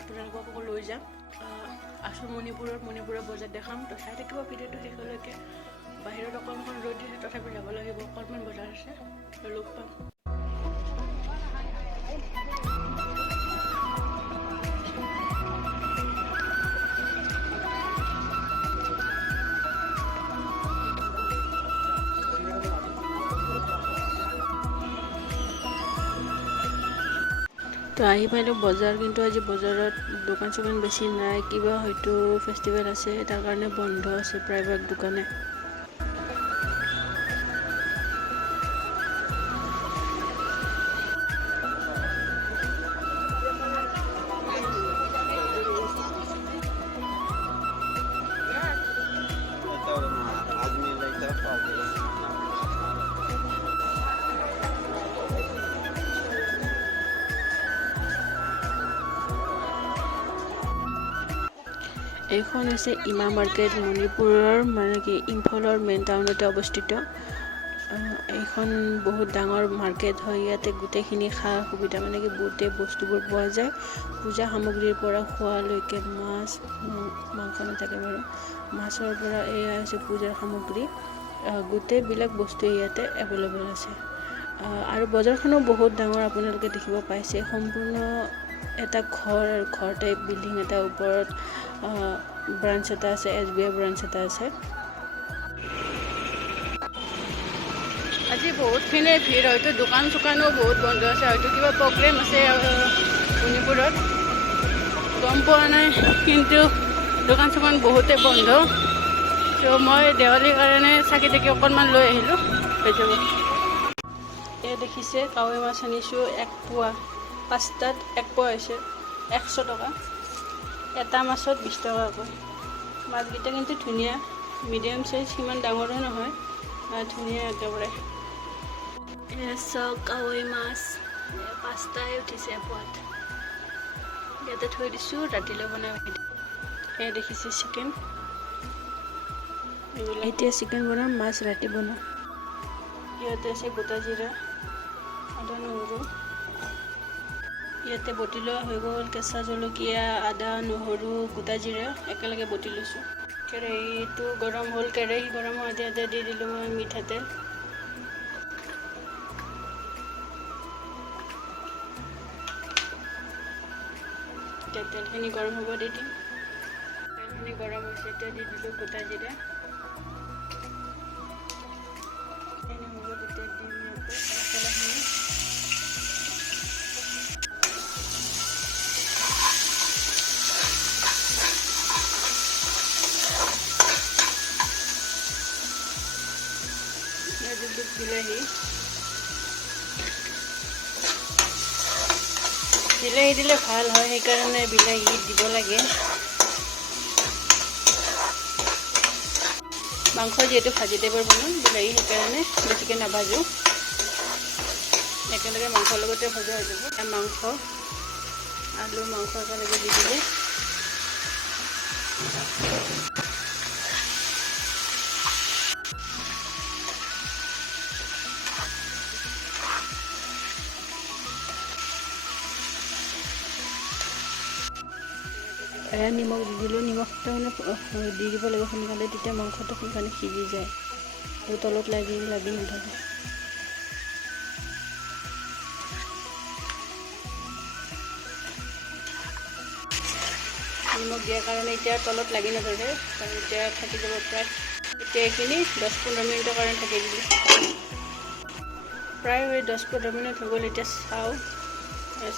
আপোনালোকক লৈ যাম আছো মণিপুৰৰ বজাৰ দেখাম তো চাই থাকিব ভিডিঅ'টো শেষলৈকে বাহিৰত অকণমান ৰ'দ দিছে তথাপি যাব লাগিব অকণমান বজাৰ আছে লগ পাম তো আহি পাইলোঁ বজাৰ কিন্তু আজি বজাৰত দোকান চোকান বেছি নাই কিবা হয়তো ফেষ্টিভেল আছে তাৰ কাৰণে বন্ধ আছে প্ৰায়ভাগ দোকানে এইখন হৈছে ইমা মাৰ্কেট মণিপুৰৰ মানে কি ইম্ফলৰ মেইন টাউনতে অৱস্থিত এইখন বহুত ডাঙৰ মাৰ্কেট হয় ইয়াতে গোটেইখিনি সা সুবিধা মানে কি গোটেই বস্তুবোৰ পোৱা যায় পূজা সামগ্ৰীৰ পৰা খোৱালৈকে মাছ মাংস নাথাকে বাৰু মাছৰ পৰা এয়া হৈছে পূজাৰ সামগ্ৰী গোটেইবিলাক বস্তু ইয়াতে এভেইলেবল আছে আৰু বজাৰখনো বহুত ডাঙৰ আপোনালোকে দেখিব পাইছে সম্পূৰ্ণ এটা ঘৰ টাইপ বিল্ডিং এটা ওপৰত ব্ৰাঞ্চ এটা আছে SBI ব্ৰাঞ্চ এটা আছে আজি বহুতখিনি ভিৰ হয়তো দোকান চোকানো বহুত বন্ধ আছে হয়তো কিবা প্ৰগ্ৰেম আছে মণিপুৰত গম পোৱা নাই কিন্তু দোকান চোকান বহুতে বন্ধ তো মই দেৱালীৰ কাৰণে চাকি তাকি অকণমান লৈ আহিলোঁ হৈ যাব এই দেখিছে কাৱৈ মাছ আনিছোঁ 1 পোৱা 5টাত 1 পোৱা হৈছে 100 টকা এটা মাছত 20 টকাকৈ মাছকেইটা কিন্তু ধুনীয়া মিডিয়াম সাইজ সিমান ডাঙৰো নহয় ধুনীয়া একেবাৰে চাওক কাৱৈ মাছ 5টাই উঠিছে পোৱাত ইয়াতে থৈ দিছোঁ ৰাতিলৈ বনাই এয়া দেখিছে চিকেন এতিয়া চিকেন বনাম মাছ ৰাতি বনাম ইয়াতে আছে গোটা জিৰা আদা নহৰু ইয়াতে বটি লোৱা হৈ গ'ল কেঁচা জলকীয়া আদা নহৰু গোটা জিৰা একেলগে বটি লৈছোঁ কেৰাহীটো গৰম হ'ল কেৰাহী গৰম হোৱাতে ইয়াতে দি দিলোঁ মই মিঠাতেল তেলখিনি গৰম হ'ব দি দিম তেলখিনি গৰম হৈছে এতিয়া দি দিলোঁ গোটা জিৰা হ'ব গোটেই দিম মছলাখিনি বিলাহী দিলে ভাল হয় সেইকাৰণে বিলাহী দিব লাগে মাংস যিহেতু ভাজি টাইপৰ বনাম বিলাহী সেইকাৰণে বেছিকৈ নাভাজোঁ একেলগে মাংসৰ লগতে ভজা হৈ যাব মাংস আলু মাংস একেলগে দি দিলে নিমখ দি দিলোঁ নিমখটো মানে দি দিব লাগিব সোনকালে তেতিয়া মাংসটো সোনকালে সিজি যায় আৰু তলত লাগি নাথাকে নিমখ দিয়াৰ কাৰণে এতিয়া তলত লাগি নধৰে কাৰণ এতিয়া থাকি যাব প্ৰায় এতিয়া এইখিনি 10-15 মিনিটৰ কাৰণে থাকি দিলোঁ প্ৰায় 10-15 মিনিট হৈ গ'ল এতিয়া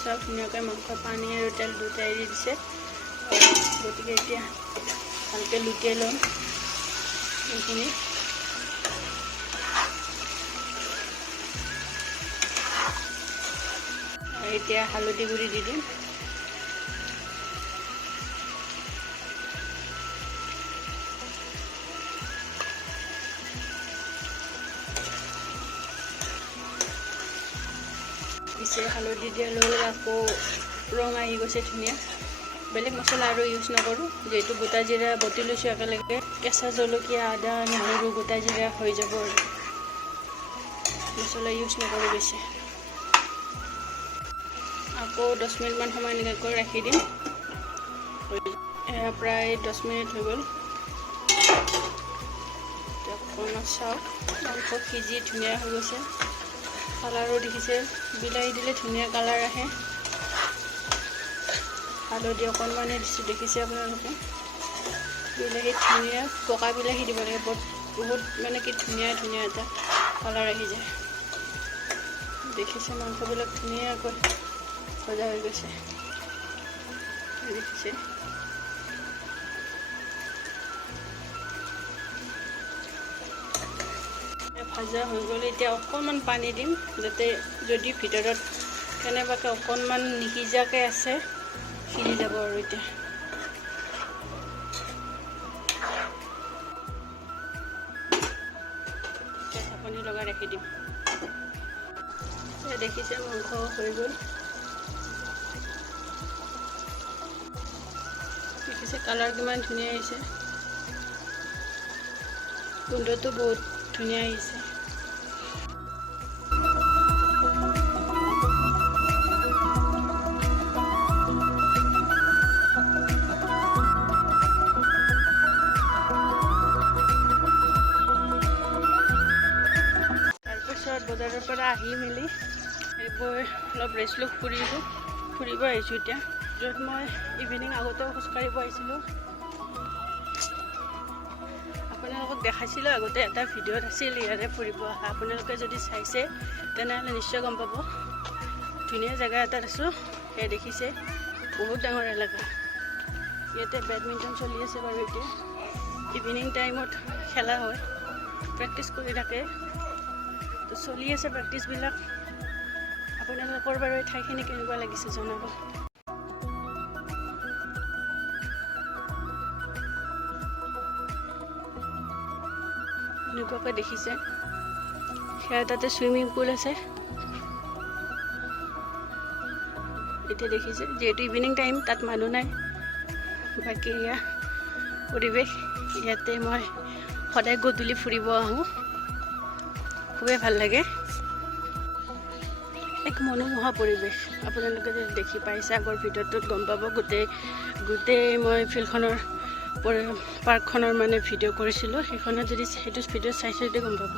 চাওঁ ধুনীয়াকৈ মাংস পানী আৰু তেল দুটাই দি দিছে গতিকে এতিয়া ভালকৈ লুটিয়াই ল'ম এইখিনি এতিয়া হালধি গুড়ি দি দিম পিছে হালধি দিয়াৰ লগত আকৌ ৰং আহি গৈছে ধুনীয়া বেলেগ মছলা আৰু ইউজ নকৰোঁ যিহেতু গোটা জিৰা বটি লৈছোঁ একেলগে কেঁচা জলকীয়া আদা নহৰু গোটা জিৰা হৈ যাব আৰু মছলা ইউজ নকৰোঁ বেছি আকৌ 10 মিনিটমান সময় এনেকৈ ৰাখি দিম প্ৰায় 10 মিনিট হৈ গ'ল। অকণমান চাওক, মাংস সিজি ধুনীয়া হৈ গৈছে। কালাৰো দেখিছে, বিলাহী দিলে ধুনীয়া কালাৰ আহে। হালধি অকণমানে দিছোঁ, দেখিছে আপোনালোকে। বিলাহী ধুনীয়া পকা বিলাহী দিব লাগে, বহুত মানে কি ধুনীয়া এটা কালাৰ আহি যায়। দেখিছে মাংসবিলাক ধুনীয়াকৈ ভজা হৈ গৈছে, দেখিছে। ভাজা হৈ গ'লে এতিয়া অকণমান পানী দিম, যাতে যদি ভিতৰত কেনেবাকৈ অকণমান নিসিজাকৈ আছে সিজি যাব আৰু এতিয়া। ঢাকনি লগাই ৰাখি দিম। দেখিছে মাংস হৈ গ'ল, দেখিছে কালাৰ কিমান ধুনীয়া আহিছে, গোন্ধটো বহুত ধুনীয়া আহিছে। বজাৰৰ পৰা আহি মেলি এইবোৰ অলপ ৰেষ্ট লৈ ফুৰিব আহিছোঁ এতিয়া, য'ত মই ইভিনিং আগতেও খোজকাঢ়িব আহিছিলোঁ। আপোনালোকক দেখাইছিলোঁ আগতে এটা ভিডিঅ'ত আছিল ইয়াৰে ফুৰিব অহা। আপোনালোকে যদি চাইছে তেনেহ'লে নিশ্চয় গম পাব। ধুনীয়া জেগা এটাত আছোঁ, সেয়া দেখিছে, বহুত ডাঙৰ এলেকা। ইয়াতে বেডমিণ্টন চলি আছে বাৰু। এতিয়া ইভিনিং টাইমত খেলা হয়, প্ৰেক্টিচ কৰি থাকে, চলি আছে প্ৰেক্টিচবিলাক। আপোনালোকৰ বাৰু এই ঠাইখিনি কেনেকুৱা লাগিছে জনাব। এনেকুৱাকৈ দেখিছে, সেয়া তাতে চুইমিং পুল আছে। এতিয়া দেখিছে, যিহেতু ইভিনিং টাইম, তাত মানুহ নাই। বাকী এয়া পৰিৱেশ। ইয়াতে মই সদায় গধূলি ফুৰিব আহোঁ, খুবেই ভাল লাগে। এক মনোমোহা পৰিৱেশ। আপোনালোকে যদি দেখি পাইছে আগৰ ভিডিঅ'টোত গম পাব। গোটেই মই ফিল্ডখনৰ পাৰ্কখনৰ মানে ভিডিঅ' কৰিছিলোঁ, সেইখনত যদি সেইটো ভিডিঅ' চাইছে যদি গম পাব।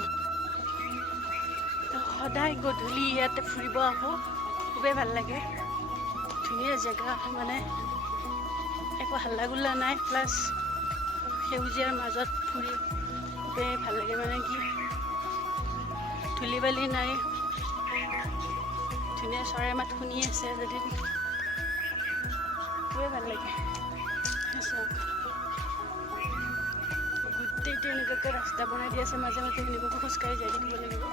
সদায় গধূলি ইয়াতে ফুৰিব আহোঁ, খুবেই ভাল লাগে। ধুনীয়া জেগা, মানে একো হাল্লা গোল্লা নাই, প্লাছ সেউজীয়াৰ মাজত ফুৰি খুবেই ভাল লাগে। মানে কি ধূলি বালি নাই, ধুনীয়া চৰাই মাত শুনি আছে, যদি খুবেই ভাল লাগে। গোটেইটো এনেকুৱাকৈ ৰাস্তা বনাই দি আছে, মাজে মাজে এনেকুৱাকৈ খোজকাঢ়ি যাই থাকিব লাগিব।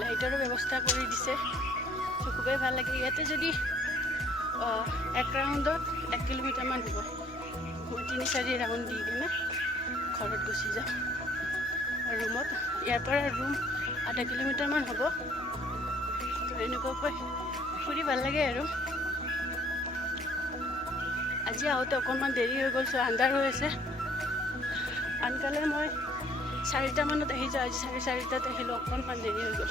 লাইটৰো ব্যৱস্থা কৰি দিছে, খুবেই ভাল লাগে। ইয়াতে যদি এক ৰাউণ্ডত 1 কিলোমিটাৰমান হ'ব, মই 3-4 ৰাউণ্ড দি কিনে ঘৰত গুচি যাওঁ। ৰুমত ইয়াৰ পৰা ৰুম 0.5 কিলোমিটাৰমান হ'ব। তো এনেকুৱাকৈ ফুৰি ভাল লাগে আৰু। আজি আহোঁতে অকণমান দেৰি হৈ গ'ল, আন্ধাৰ হৈ আছে। আনকালে মই 4টামানত আহিছোঁ, আজি 4:30 আহিলোঁ, অকণমান দেৰি হৈ গ'ল।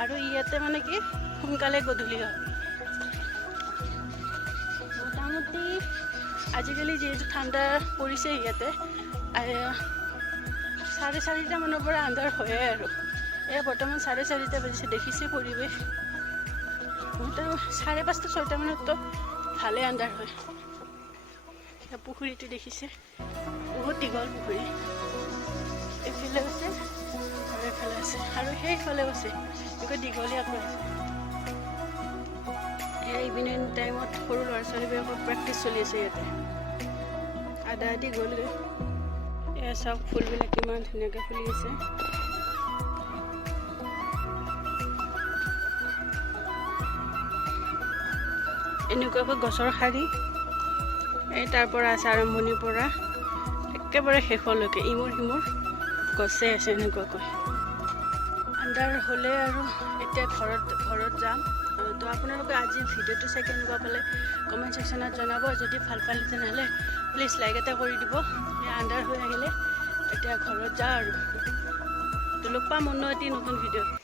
আৰু ইয়াতে মানে কি সোনকালে গধূলি হয়। মোটামুটি আজিকালি যিহেতু ঠাণ্ডা পৰিছে, ইয়াতে 4:30মানৰ পৰা আন্ধাৰ হয়ে আৰু। এয়া বৰ্তমান 4:30 বাজিছে, দেখিছে পৰিৱেশ। মোটামুটি 5:30-6টামানততো ভালে আন্ধাৰ হয়। পুখুৰীটো দেখিছে, বহুত দীঘল পুখুৰী। এইফালে আছে আৰু এইফালে আছে, আৰু সেইফালেও আছে, এনেকৈ দীঘলীয়াকৈ আছে। এয়া ইভিনিং টাইমত সৰু ল'ৰা ছোৱালীবিলাকৰ প্ৰেক্টিচ চলি আছে ইয়াতে। আধা আধি গ'লগৈ। এয়া চাওক, ফুলবিলাক কিমান ধুনীয়াকৈ ফুলি আছে। এনেকুৱাকৈ গছৰ শাৰী, এই তাৰ পৰা আছে, আৰম্ভণিৰ পৰা একেবাৰে শেষলৈকে ইমূৰ সিমূৰ গছে আছে এনেকুৱাকৈ। আন্ধাৰ হ'লে আৰু এতিয়া ঘৰত যাম। তো আপোনালোকে আজি ভিডিঅ'টো চাই কেনেকুৱা পালে কমেণ্ট ছেকশ্যনত জনাব। যদি ভাল পালে তেনেহ'লে প্লিজ লাইক এটা কৰি দিব। আন্ধাৰ হৈ আহিলে এতিয়া ঘৰত যাওঁ আৰু। তো লগ পাম অন্য এটি নতুন ভিডিঅ'।